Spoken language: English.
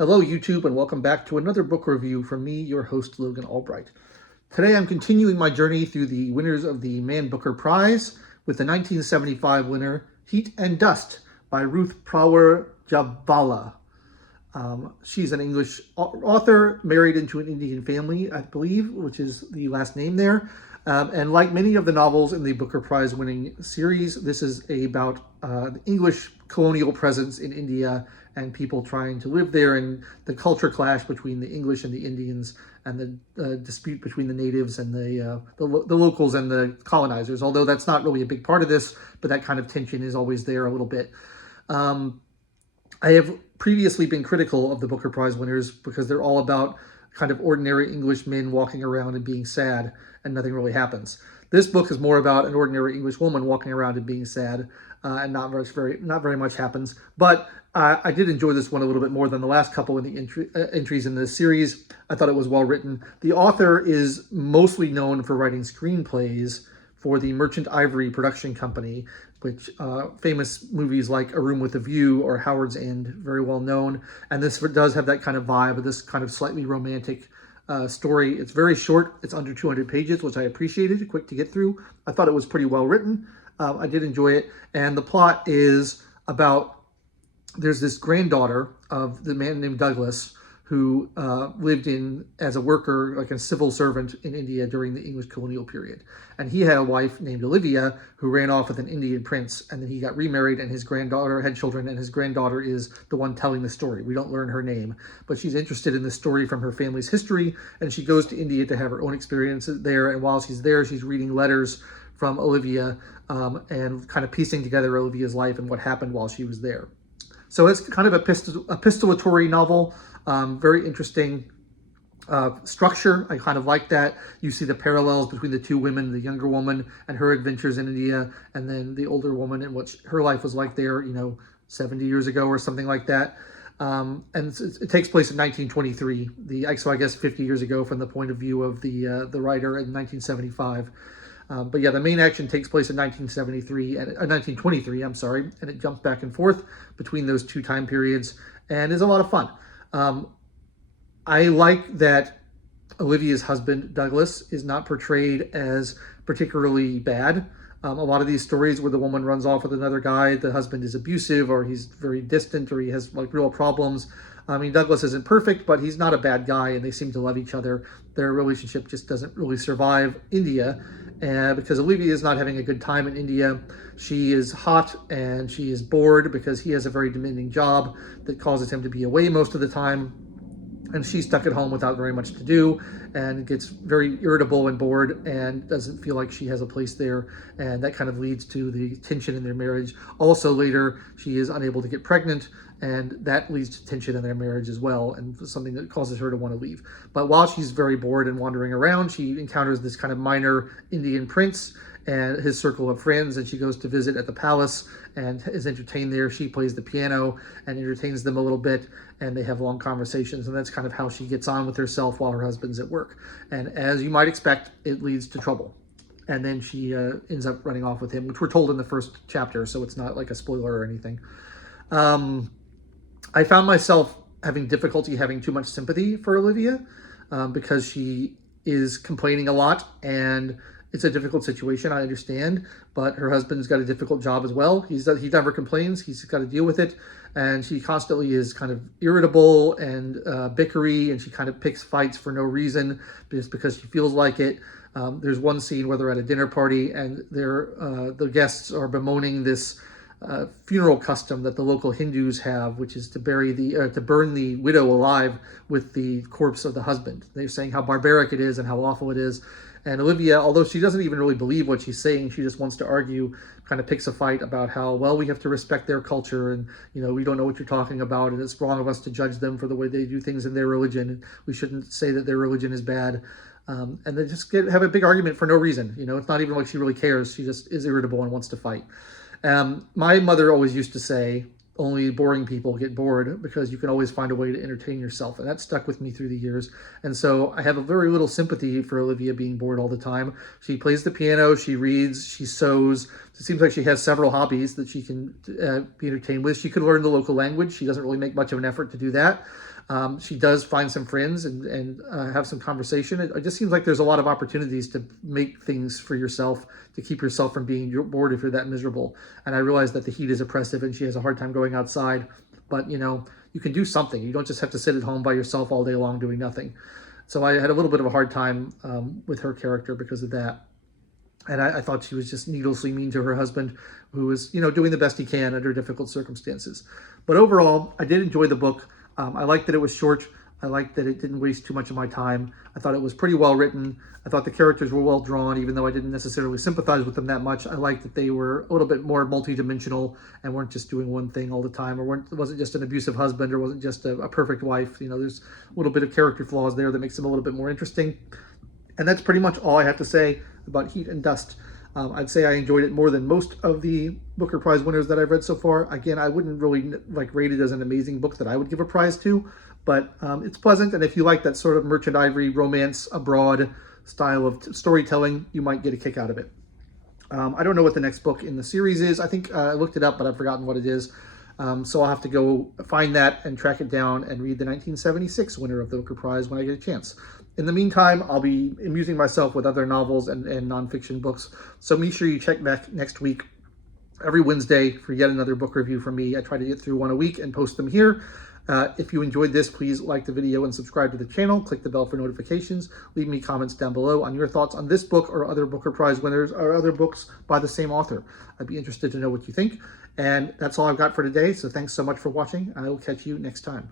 Hello, YouTube, and welcome back to another book review from me, your host, Logan Albright. Today, I'm continuing my journey through the winners of the Man Booker Prize with the 1975 winner, Heat and Dust, by Ruth Prawer Jhabvala. She's an English author, married into an Indian family, I believe, which is the last name there. And like many of the novels in the Booker Prize winning series, this is about the English colonial presence in India and people trying to live there, and the culture clash between the English and the Indians, and the dispute between the natives and the locals and the colonizers. Although that's not really a big part of this, but that kind of tension is always there a little bit. I have previously been critical of the Booker Prize winners because they're all about kind of ordinary English men walking around and being sad, and nothing really happens. This book is more about an ordinary English woman walking around and being sad, and not very much happens. But I did enjoy this one a little bit more than the last couple of the entries in this series. I thought it was well written. The author is mostly known for writing screenplays for the Merchant Ivory production company, which famous movies like A Room with a View or Howard's End, very well known. And this does have that kind of vibe of this kind of slightly romantic story. It's very short. It's under 200 pages, which I appreciated, quick to get through. I thought it was pretty well written. I did enjoy it. And the plot is about, there's this granddaughter of the man named Douglas who lived as a worker, like a civil servant in India during the English colonial period. And he had a wife named Olivia who ran off with an Indian prince, and then he got remarried, and his granddaughter had children, and his granddaughter is the one telling the story. We don't learn her name, but she's interested in the story from her family's history, and she goes to India to have her own experiences there, and while she's there, she's reading letters from Olivia and kind of piecing together Olivia's life and what happened while she was there. So it's kind of a epistolatory novel. Very interesting structure. I kind of like that. You see the parallels between the two women, the younger woman and her adventures in India, and then the older woman and what her life was like there, 70 years ago or something like that. And it takes place in 1923, so I guess 50 years ago from the point of view of the writer in 1975. But yeah, the main action takes place in 1923, I'm sorry, and it jumps back and forth between those two time periods and is a lot of fun. I like that Olivia's husband, Douglas, is not portrayed as particularly bad. A lot of these stories where the woman runs off with another guy, the husband is abusive, or he's very distant, or he has like real problems. I mean, Douglas isn't perfect, but he's not a bad guy, and they seem to love each other. Their relationship just doesn't really survive India, because Olivia is not having a good time in India. She is hot, and she is bored because he has a very demanding job that causes him to be away most of the time. And she's stuck at home without very much to do and gets very irritable and bored and doesn't feel like she has a place there. And that kind of leads to the tension in their marriage. Also later, she is unable to get pregnant, and that leads to tension in their marriage as well, and something that causes her to want to leave. But while she's very bored and wandering around, she encounters this kind of minor Indian prince and his circle of friends, and she goes to visit at the palace and is entertained there. She plays the piano and entertains them a little bit, and they have long conversations, and that's kind of how she gets on with herself while her husband's at work. And as you might expect, it leads to trouble. And then she ends up running off with him, which we're told in the first chapter, so it's not like a spoiler or anything. I found myself having difficulty having too much sympathy for Olivia because she is complaining a lot, and it's a difficult situation, I understand, but her husband's got a difficult job as well. He never complains. He's got to deal with it, and she constantly is kind of irritable and bickery, and she kind of picks fights for no reason just because she feels like it. There's one scene where they're at a dinner party, and the guests are bemoaning this funeral custom that the local Hindus have, which is to burn the widow alive with the corpse of the husband. They're saying how barbaric it is and how awful it is. And Olivia, although she doesn't even really believe what she's saying, she just wants to argue, kind of picks a fight about how, well, we have to respect their culture, and, we don't know what you're talking about, and it's wrong of us to judge them for the way they do things in their religion, and we shouldn't say that their religion is bad. And they just have a big argument for no reason. It's not even like she really cares. She just is irritable and wants to fight. My mother always used to say, only boring people get bored, because you can always find a way to entertain yourself. And that stuck with me through the years. And so I have a very little sympathy for Olivia being bored all the time. She plays the piano, she reads, she sews. It seems like she has several hobbies that she can be entertained with. She could learn the local language. She doesn't really make much of an effort to do that. She does find some friends and have some conversation. It just seems like there's a lot of opportunities to make things for yourself, to keep yourself from being bored if you're that miserable. And I realize that the heat is oppressive and she has a hard time going outside, but you can do something. You don't just have to sit at home by yourself all day long doing nothing. So I had a little bit of a hard time with her character because of that. And I thought she was just needlessly mean to her husband, who was, doing the best he can under difficult circumstances. But overall, I did enjoy the book. I liked that it was short. I liked that it didn't waste too much of my time. I thought it was pretty well written. I thought the characters were well drawn, even though I didn't necessarily sympathize with them that much. I liked that they were a little bit more multidimensional and weren't just doing one thing all the time, or wasn't just an abusive husband, or wasn't just a perfect wife. There's a little bit of character flaws there that makes them a little bit more interesting. And that's pretty much all I have to say about Heat and Dust. I'd say I enjoyed it more than most of the Booker Prize winners that I've read so far. Again, I wouldn't really rate it as an amazing book that I would give a prize to, but it's pleasant. And if you like that sort of Merchant Ivory romance abroad style of storytelling, you might get a kick out of it. I don't know what the next book in the series is. I think I looked it up, but I've forgotten what it is. So I'll have to go find that and track it down and read the 1976 winner of the Booker Prize when I get a chance. In the meantime, I'll be amusing myself with other novels and nonfiction books. So make sure you check back next week, every Wednesday, for yet another book review from me. I try to get through one a week and post them here. If you enjoyed this, please like the video and subscribe to the channel. Click the bell for notifications. Leave me comments down below on your thoughts on this book or other Booker Prize winners or other books by the same author. I'd be interested to know what you think. And that's all I've got for today. So thanks so much for watching. I will catch you next time.